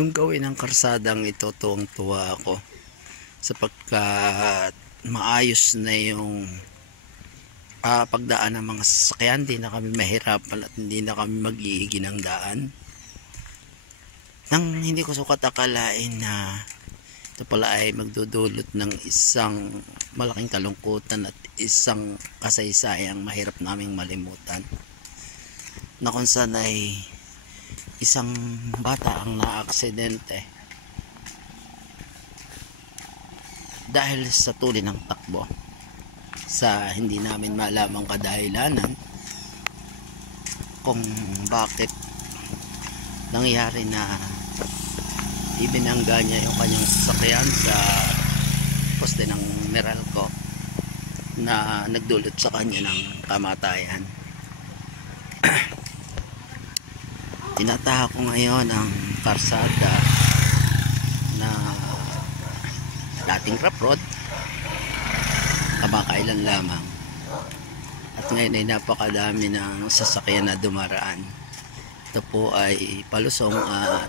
Nung gawin ang karsadang ito, tuwang-tuwa ako sapagkat maayos na yung pagdaan ng mga sasakyan. Hindi na kami mahirapan at hindi na kami mag-iigi ng daan. Nang hindi ko sukat akalain na ito pala ay magdudulot ng isang malaking kalungkutan at isang kasaysayang mahirap naming malimutan, na kung saan ay isang bata ang naaksidente dahil sa tuloy ng takbo sa hindi namin malamang kadahilanan kung bakit nangyari na ibinangga niya yung kanyang sasakyan sa poste ng Meralco na nagdulot sa kanya ng kamatayan. Tinataha ko ngayon ang karsada na dating rough road, kamakailan lamang, at ngayon ay napakadami ng sasakyan na dumaraan. Ito po ay palusong at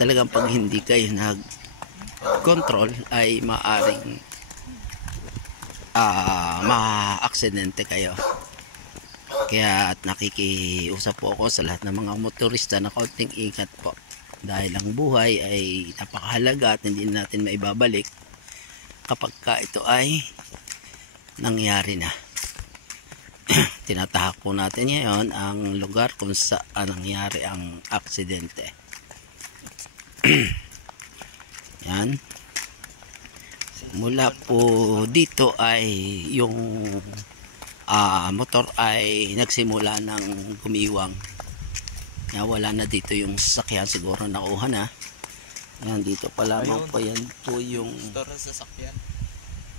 talagang pag hindi kayo nag-control ay maaring ma-aksidente kayo. Kaya at nakikiusap po ako sa lahat ng mga motorista na kaunting ingat po, dahil ang buhay ay napakahalaga at hindi natin maibabalik kapag ka ito ay nangyari na. Tinatahak po natin ngayon ang lugar kung saan nangyari ang aksidente. Yan. Mula po dito ay yung motor ay nagsimula ng gumiwang. Wala na dito yung sasakyan, siguro nakuha na. Yan, dito pa lamang po, yan po yung store sa sasakyan.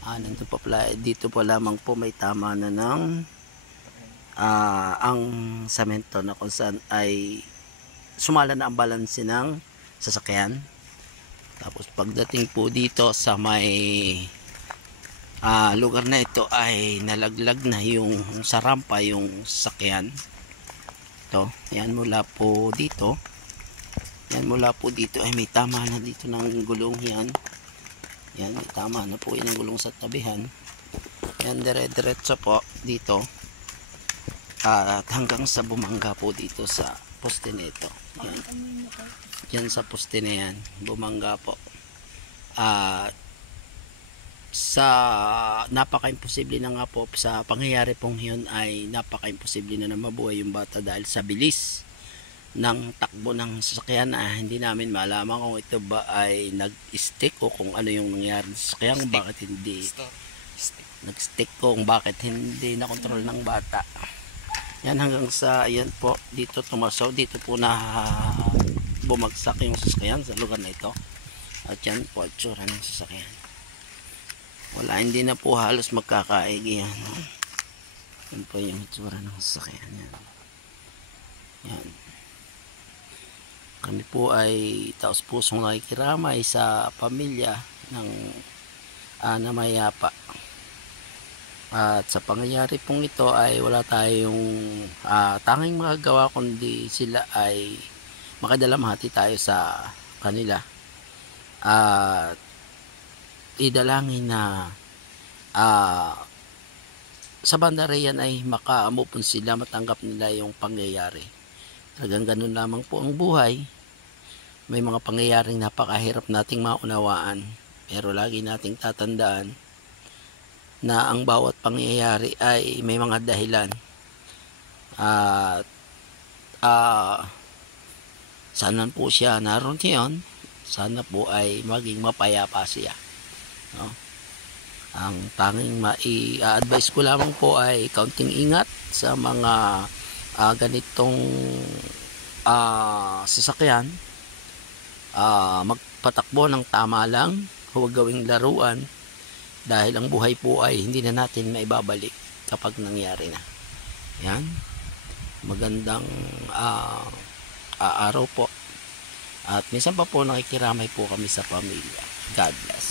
Nandito pa pala, dito pa lamang po may tama na ng ang semento na kung saan ay sumala na ang balanse ng sasakyan. Tapos pagdating po dito sa may lugar na ito ay nalaglag na yung sa rampa yung sasakyan. Ito, yan mula po dito. Yan mula po dito ay may tama na dito ng gulong yan. Yan, may tama na po yung gulong sa tabihan. Yan, dire-diretso po dito. At hanggang sa bumangga po dito sa poste nito. Yan. Yan sa poste na yan, bumangga po. Sa napaka-imposible na nga po sa pangyayari pong yun ay napaka-imposible na mabuhay yung bata dahil sa bilis ng takbo ng sasakyan. Hindi namin malaman kung ito ba ay nag-stick o kung ano yung nangyari sa sasakyan, kung bakit hindi nag-stick, kung bakit hindi na-control ng bata. Yan, hanggang sa yan po dito tumasaw, dito po na bumagsak yung sasakyan sa lugar na ito. At yan po at tsura ng sasakyan. Wala, hindi na po halos magkakaigi yan. Yan po yung tsura ng sasakyan. Yan. Kami po ay taos pusong nakikiramay sa pamilya ng namayapa. At sa pangyayari pong ito ay wala tayong tanging magagawa kundi sila ay makadalamhati tayo sa kanila. At idalangin na sa bandarian ay makaamupon sila, matanggap nila yung pangyayari. Talagang ganun lamang po ang buhay. May mga pangyayaring napakahirap nating maunawaan, pero lagi nating tatandaan na ang bawat pangyayari ay may mga dahilan. At sana po siya naroon ngayon, sana po ay maging mapayapa siya, no? Ang tanging mai-advise ko lamang po ay kaunting ingat sa mga ganitong sasakyan. Magpatakbo ng tama lang, huwag gawing laruan, dahil ang buhay po ay hindi na natin maibabalik kapag nangyari na. Yan, magandang araw po, at minsan pa po nakikiramay po kami sa pamilya. God bless.